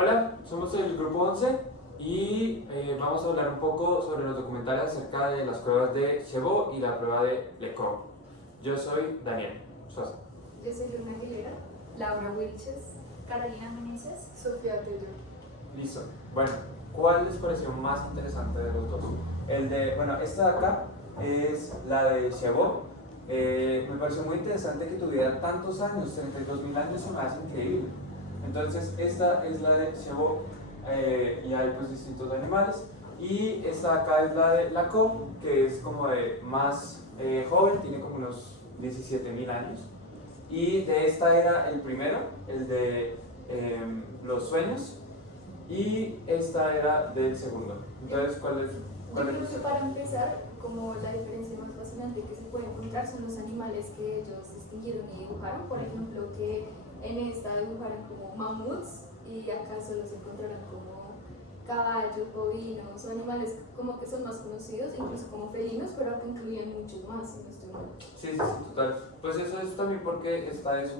Hola, somos el grupo 11 y vamos a hablar un poco sobre los documentales acerca de las pruebas de Chabot y la prueba de Lecor. Yo soy Daniel Sosa. Yo soy Luna Aguilera, Laura Wilches, Carolina Meneses, Sofía Tello. Listo. Bueno, ¿cuál les pareció más interesante de los dos? Esta de acá es la de Chabot. Me pareció muy interesante que tuviera tantos años, 32.000 años, se me hace increíble. Entonces, esta es la de Chabot y hay pues distintos animales. Y esta de acá es la de Lacan, que es como de más joven, tiene como unos 17.000 años. Y de esta era el primero, el de los sueños, y esta era del segundo. Entonces, ¿cuál es? Yo creo que para empezar, como la diferencia más fascinante que se puede encontrar son los animales que ellos distinguieron y dibujaron. Por ejemplo, que en esta dibujaron como mamuts y acá solo se encontraron como caballos, bovinos o animales como que son más conocidos, incluso como felinos, pero acá incluyen muchos más, si no estoy mal. Sí, total. Pues eso es también porque esta es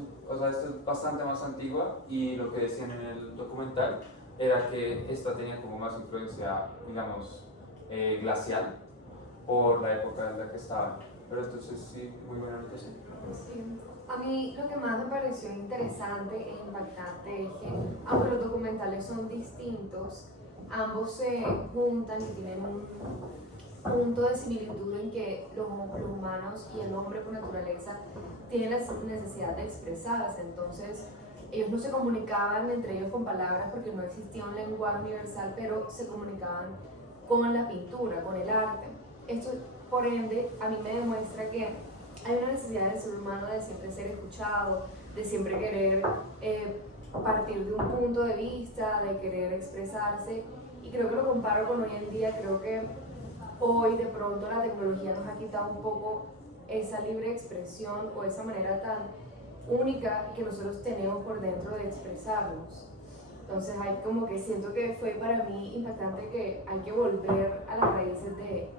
bastante más antigua y lo que decían en el documental era que esta tenía como más influencia, digamos, glacial por la época en la que estaba. Pero entonces sí, muy buena noticia. Sí. A mí lo que más me pareció interesante e impactante es que, aunque los documentales son distintos, ambos se juntan y tienen un punto de similitud en que los humanos y el hombre por naturaleza tienen la necesidad de expresarse. Entonces, ellos no se comunicaban entre ellos con palabras porque no existía un lenguaje universal, pero se comunicaban con la pintura, con el arte. Esto, por ende, a mí me demuestra que hay una necesidad del ser humano de siempre ser escuchado, de siempre querer partir de un punto de vista, de querer expresarse. Y creo que lo comparo con hoy en día. Creo que hoy de pronto la tecnología nos ha quitado un poco esa libre expresión o esa manera tan única que nosotros tenemos por dentro de expresarnos. Entonces hay como que siento que fue para mí impactante que hay que volver a las raíces de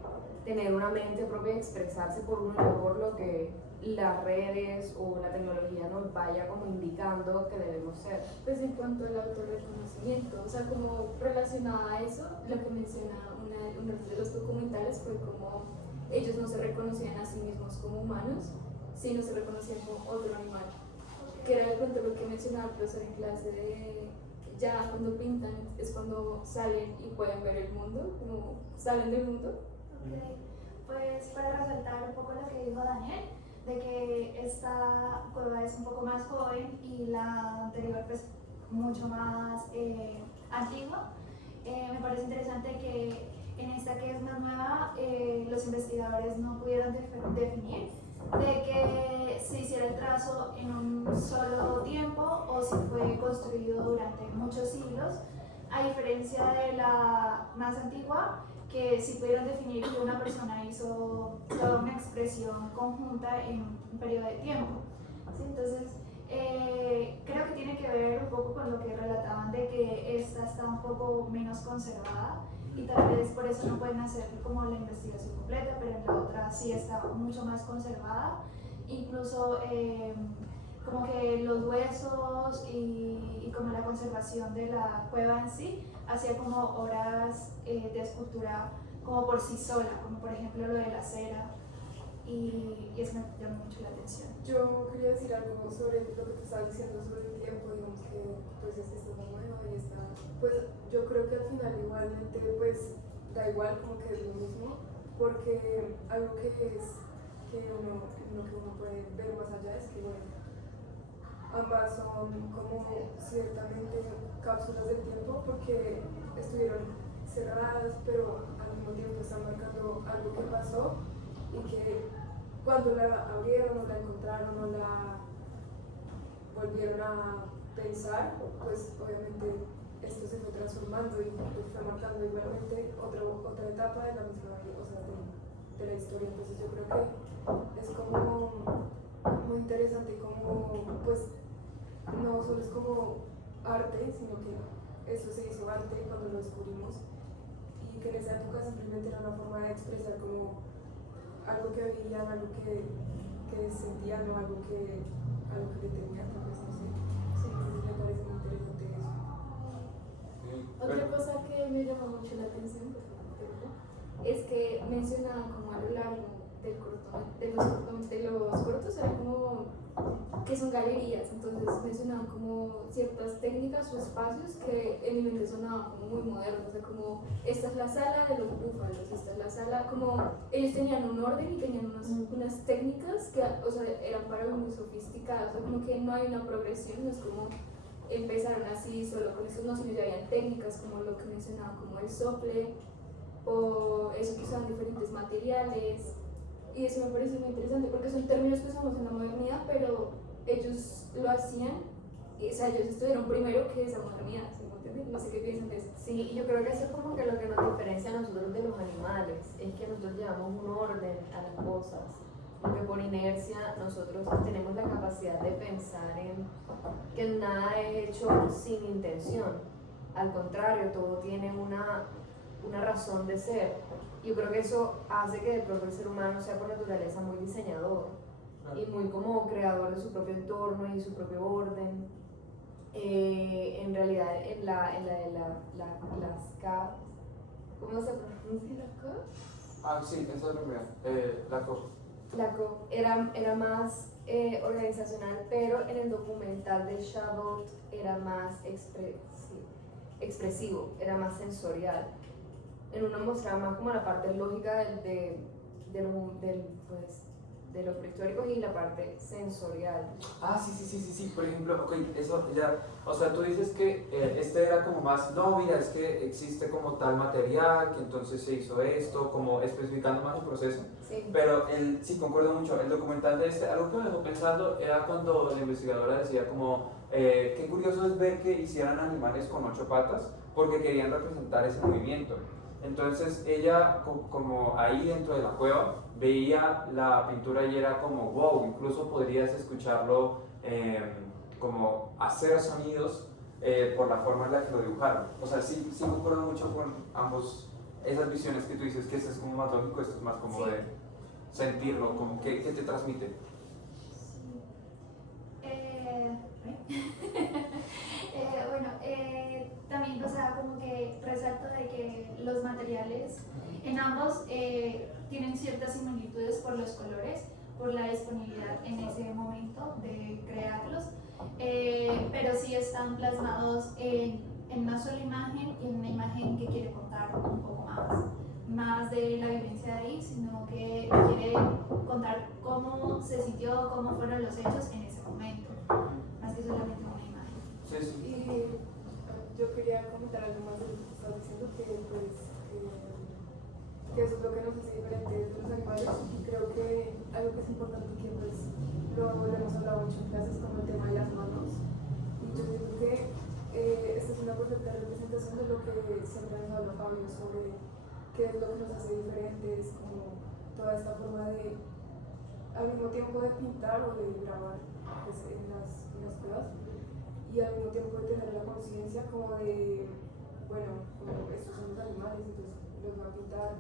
tener una mente propia y expresarse por uno y no por lo que las redes o la tecnología nos vaya como indicando que debemos ser. Pues en cuanto al autorreconocimiento, o sea, como relacionada a eso, lo que menciona uno de los documentales fue como ellos no se reconocían a sí mismos como humanos, sino se reconocían como otro animal. Que era de pronto lo que mencionaba el profesor en clase de ya cuando pintan es cuando salen y pueden ver el mundo, como salen del mundo. Ok, pues para resaltar un poco lo que dijo Daniel, de que esta cueva es un poco más joven y la anterior pues mucho más antigua, me parece interesante que en esta que es más nueva los investigadores no pudieron definir de que se hiciera el trazo en un solo tiempo o si fue construido durante muchos siglos, a diferencia de la más antigua, que sí pudieron definir que una persona hizo toda una expresión conjunta en un periodo de tiempo. ¿Sí? Entonces, creo que tiene que ver un poco con lo que relataban de que esta está un poco menos conservada y tal vez por eso no pueden hacer como la investigación completa, pero en la otra sí está mucho más conservada. Incluso como que los huesos y como la conservación de la cueva en sí hacía como obras de escultura como por sí sola, como por ejemplo lo de la cera, y eso me llamó mucho la atención. Yo quería decir algo sobre lo que tú estabas diciendo sobre el tiempo, digamos que pues esta es muy nueva y esta, pues yo creo que al final igualmente pues da igual como que es lo mismo, porque algo que es que uno puede ver más allá es que bueno, ambas son como ciertamente cápsulas del tiempo porque estuvieron cerradas, pero al mismo tiempo están marcando algo que pasó y que cuando la abrieron o la encontraron o la volvieron a pensar, pues obviamente esto se fue transformando y fue marcando igualmente otra etapa de la misma, o sea, de la historia. Entonces yo creo que es como muy interesante como pues no solo es como arte, sino que eso se hizo arte cuando lo descubrimos y que en esa época simplemente era una forma de expresar como algo que veían, algo que sentían o algo que le tenían, tal vez, no sé. Sí, me parece muy interesante eso. atención, pues, es que mencionaban como a lo largo del de los cortos, era como que son galerías, entonces mencionaban como ciertas técnicas o espacios que en mi mente sonaban como muy modernos, o sea, como esta es la sala de los búfalos, esta es la sala, como ellos tenían un orden y tenían unas técnicas que, o sea, eran para mí muy sofisticadas, o sea, como que no hay una progresión, no es como empezaron así solo con eso, no, sino ya habían técnicas como lo que mencionaba, como el sople, o eso que usaban diferentes materiales, y eso me parece muy interesante porque son términos que usamos en la modernidad, pero ellos lo hacían, o sea, ellos estuvieron primero que esa modernidad, ¿sí me entiendes? No sé qué piensan de eso. Sí, y yo creo que eso es como que lo que nos diferencia a nosotros de los animales, es que nosotros llevamos un orden a las cosas, porque por inercia nosotros tenemos la capacidad de pensar en que nada es hecho sin intención, al contrario, todo tiene una razón de ser. Yo creo que eso hace que de pronto el ser humano sea por naturaleza muy diseñador y muy como creador de su propio entorno y su propio orden. En realidad, en la de las K, ¿cómo se pronuncia? Ah, sí, esa es la primera, la co. La Co era más organizacional, pero en el documental de Chabot era más expresivo, era más sensorial. En uno mostraba más como la parte lógica de los prehistóricos y la parte sensorial. Ah, sí, por ejemplo, ok, eso ya, o sea, tú dices que este era como más, no, mira, es que existe como tal material, que entonces se hizo esto, como especificando más el proceso, Sí. pero sí, concuerdo mucho, el documental de algo que me dejó pensando era cuando la investigadora decía como, qué curioso es ver que hicieran animales con 8 patas, porque querían representar ese movimiento. Entonces ella, como ahí dentro de la cueva, veía la pintura y era como wow, incluso podrías escucharlo como hacer sonidos por la forma en la que lo dibujaron. O sea, sí concuerdo mucho con ambos, esas visiones que tú dices, que este es como más lógico, esto es más como Sí. de sentirlo, como que te transmite. Bueno, también, o sea, como que resalto de que los materiales en ambos tienen ciertas similitudes por los colores, por la disponibilidad en ese momento de crearlos, pero sí están plasmados en una sola imagen y en una imagen que quiere contar un poco más de la vivencia de ahí, sino que quiere contar cómo se sintió, cómo fueron los hechos en ese momento, más que solamente una imagen. Sí. Y yo quería comentar algo más de lo que estás diciendo, que pues que eso es lo que nos hace diferentes de los animales, y creo que algo que es importante que pues lo hemos hablado mucho en clases, como el tema de las manos, y yo siento que esta es una perfecta representación de lo que siempre nos habla Fabio sobre qué es lo que nos hace diferentes, como toda esta forma de al mismo tiempo de pintar o de grabar pues, en las cuevas, y al mismo tiempo de tener la conciencia como de, bueno, como estos son los animales, entonces los voy a pintar.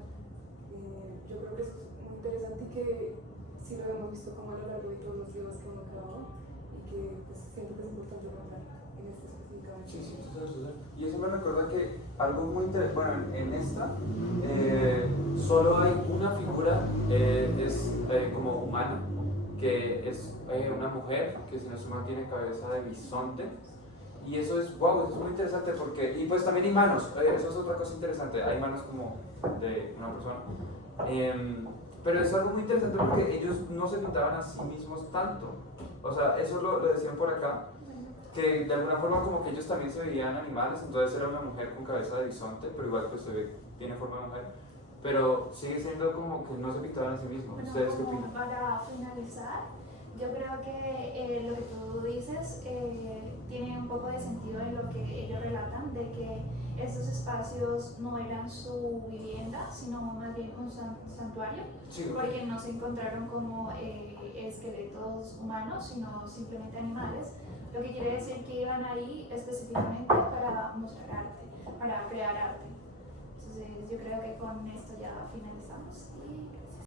Yo creo que eso es muy interesante y que sí lo hemos visto como a lo largo de todos los videos que hemos grabado, y que pues, siento que es importante hablar en este específicamente. Sí, total. Y eso me recuerda que algo muy interesante, bueno, en esta solo hay una figura, es como humana, que es una mujer que si no se tiene cabeza de bisonte, y eso es, wow, eso es muy interesante porque, y pues también hay manos, eso es otra cosa interesante, hay manos como de una persona, pero es algo muy interesante porque ellos no se pintaban a sí mismos tanto, o sea, eso lo decían por acá, que de alguna forma como que ellos también se veían animales, entonces era una mujer con cabeza de bisonte, pero igual pues se ve, tiene forma de mujer, pero sigue siendo como que no se pintaban a sí mismos. Bueno, ¿Ustedes qué como opinan? para finalizar, yo creo que lo que tú dices tiene un poco de sentido en lo que ellos relatan, de que estos espacios no eran su vivienda, sino más bien un santuario, Sí, porque no se encontraron como esqueletos humanos, sino simplemente animales, lo que quiere decir que iban ahí específicamente para mostrar arte, para crear arte. Entonces yo creo que con esto ya finalizamos y